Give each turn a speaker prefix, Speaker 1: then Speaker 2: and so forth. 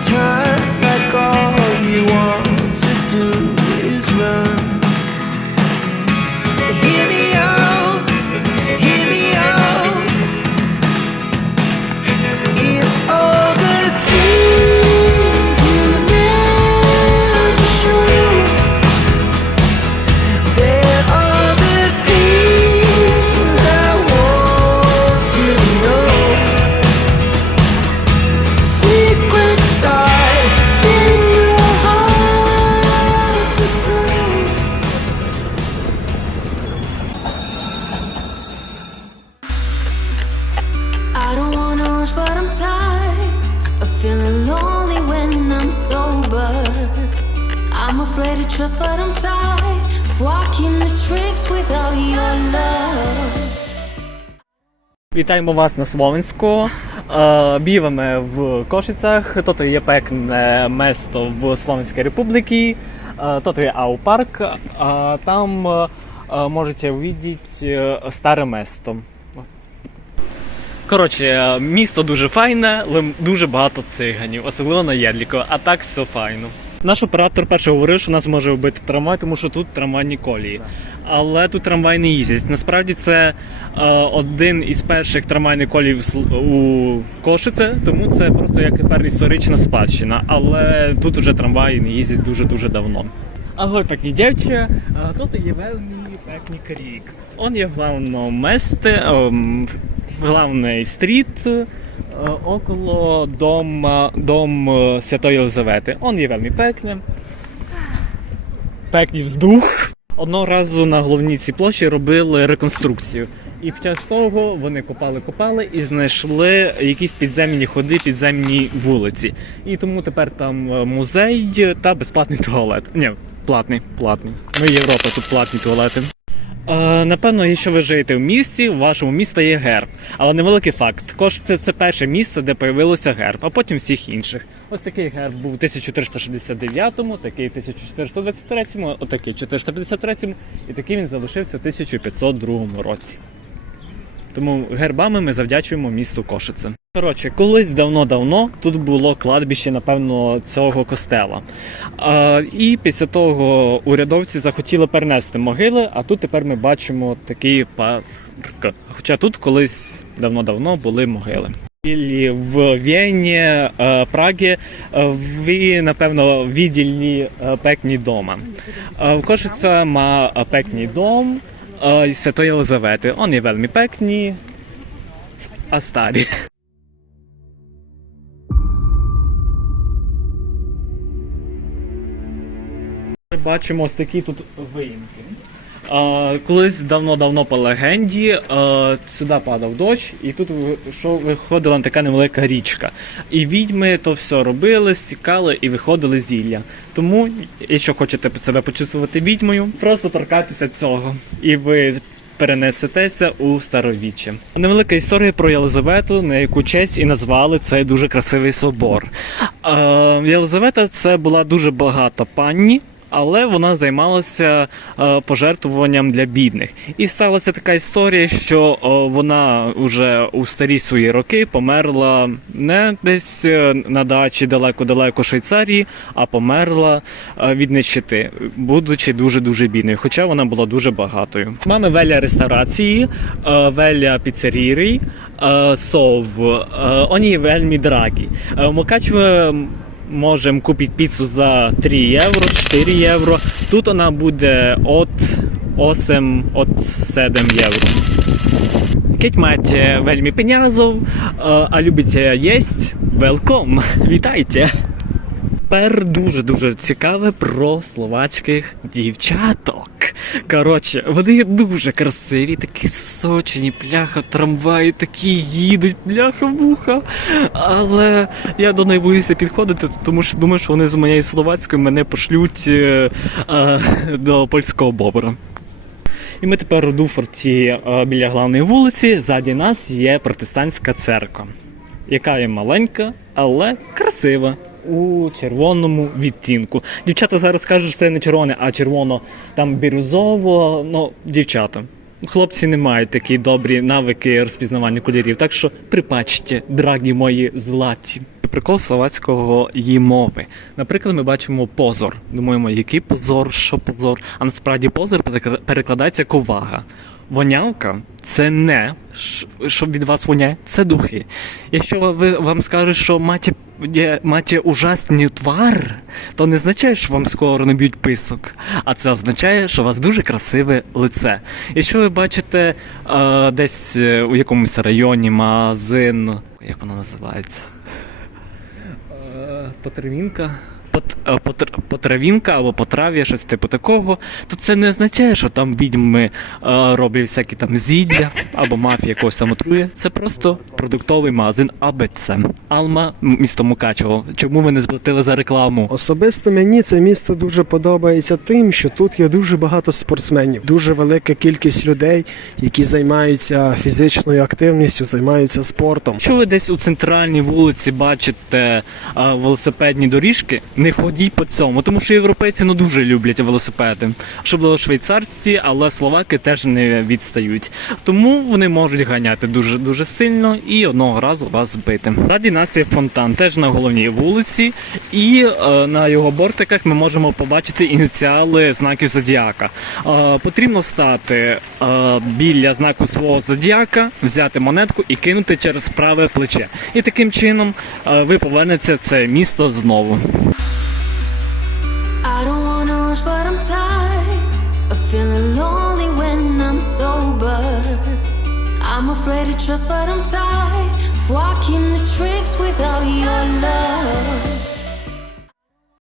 Speaker 1: time. Afraid to trust, but I'm tired of walking the streets without your love.
Speaker 2: Вітаємо вас на Словенську. Е, Біваме в Кошицях. Тото є пекне место в Словенській Республіці. Е, Тото є Аупарк. А Там е, е, можете е, старе место. Коротше, е, місто дуже файне, але дуже багато циганів, особливо на Єрліко, а так все файно. Наш оператор перше говорив, що нас може вбити трамвай, тому що тут трамвайні колії. Але тут трамвай не їздять. Насправді це е, один із перших трамвайних колій у Кошице, тому це просто як тепер історична спадщина. Але тут уже трамваї не їздять дуже-дуже давно. Ahoj pekný děvče, A toto je veľmi pekný krík. On je v hlavnom meste, um, v hlavnej street uh, okolo dom, dom uh, Святої Єлизавети. Он є veľmi pekný. Пекний вздух. Одного разу на головній цій площі робили реконструкцію. І під час того вони копали-копали і знайшли якісь підземні ходи, підземні вулиці. І тому тепер там е, музей та безплатний туалет. Ні, платний, платний. Ми Європа, тут платні туалети. Е, напевно, якщо ви живете в місті, у вашому місті є герб. Але невеликий факт. Також це, це перше місце, де появилося герб, а потім всіх інших. Ось такий герб був у 1469-му, такий в 1423-му, отакий в 453-му, і такий він залишився в 1502 році. Тому гербами ми завдячуємо місту Кошице. Коротше, колись давно-давно тут було кладбище, напевно, цього костела. А, і після того урядовці захотіли перенести могили, а тут тепер ми бачимо такий парк. Хоча тут колись давно-давно були могили. В Вєні, е, Прагі е, ви, напевно, відділі е, пекні дома. В Кошице ма пекний дом е, Святої Єлизавети. Вони вельми пекні, а старі. Бачимо ось такі тут виїмки. Колись давно-давно по легенді сюди падав дощ, і тут ви- виходила така невелика річка. І відьми то все робили, стікали і виходили зілля. Тому, якщо хочете себе почувствувати відьмою, просто торкайтеся цього, і ви перенесетеся у старовіччя. Невелика історія про Єлизавету, на яку честь і назвали цей дуже красивий собор. Єлизавета це була дуже багата пані. Але вона займалася е, пожертвуванням для бідних. І сталася така історія, що вона вже у старі свої роки померла не десь е, на дачі далеко-далеко Швейцарії, а померла е, від нищети, будучи дуже дуже бідною. Хоча вона була дуже багатою. Mamy веля реставрації, е, веля піцерії, е, сов. Е, Вони вельми дорогі. Е, Можемо купити піцу за 3 євро, 4 євро. Тут вона буде от 8, от 7 євро. Keď máte veľmi peniazov е, а любите їсть, welcome, вітайте. Тепер дуже-дуже цікаве про словацьких дівчаток. Коротше, вони дуже красиві, такі сочені, бляха, трамваї такі їдуть, бляха муха. Але я до неї боюся підходити, тому що думаю, що вони з моєю словацькою мене пошлють е, е, до польського бобра. І ми тепер у Дуфорті е, біля главної вулиці. Ззаді нас є протестантська церква, яка є маленька, але красива. У червоному відтінку. Дівчата зараз кажуть, що це не червоне, а червоно там бірюзово. Ну, дівчата. Хлопці не мають такі добрі навики розпізнавання кольорів, так що припачте, драгі мої златі. прикол словацького її мови. Наприклад, ми бачимо позор. Думаємо, який позор, що позор. А насправді позор перекла- перекладається як увага. Вонялка це не що від вас воняє, це духи. Якщо ви вам скажуть, що маті є маті ужасний твар, то не означає, що вам скоро не б'ють писок, а це означає, що у вас дуже красиве лице. Якщо ви бачите е, десь у якомусь районі магазин, як воно називається? Е, Потравінка. Е, потр, потравінка або потрав'я, щось типу такого, то це не означає, що там відьми е, роблять всякі там зілля або мафія якогось там отрує. Це просто продуктовий магазин АБЦ. Алма, місто Мукачево. Чому ви не сплатили за рекламу?
Speaker 3: Особисто мені це місто дуже подобається тим, що тут є дуже багато спортсменів, дуже велика кількість людей, які займаються фізичною активністю, займаються спортом.
Speaker 2: Якщо ви десь у центральній вулиці бачите велосипедні доріжки, не ходіть по цьому, тому що європейці ну дуже люблять велосипеди, особливо швейцарці, але словаки теж не відстають. Тому вони можуть ганяти дуже дуже сильно і одного разу вас збити. Ззаді нас є фонтан, теж на головній вулиці, і е, на його бортиках ми можемо побачити ініціали знаків зодіака. Е, потрібно стати е, біля знаку свого зодіака, взяти монетку і кинути через праве плече. І таким чином е, ви повернете це місто знову.
Speaker 1: Afraid to trust, but I'm tired of walking the streets without your love.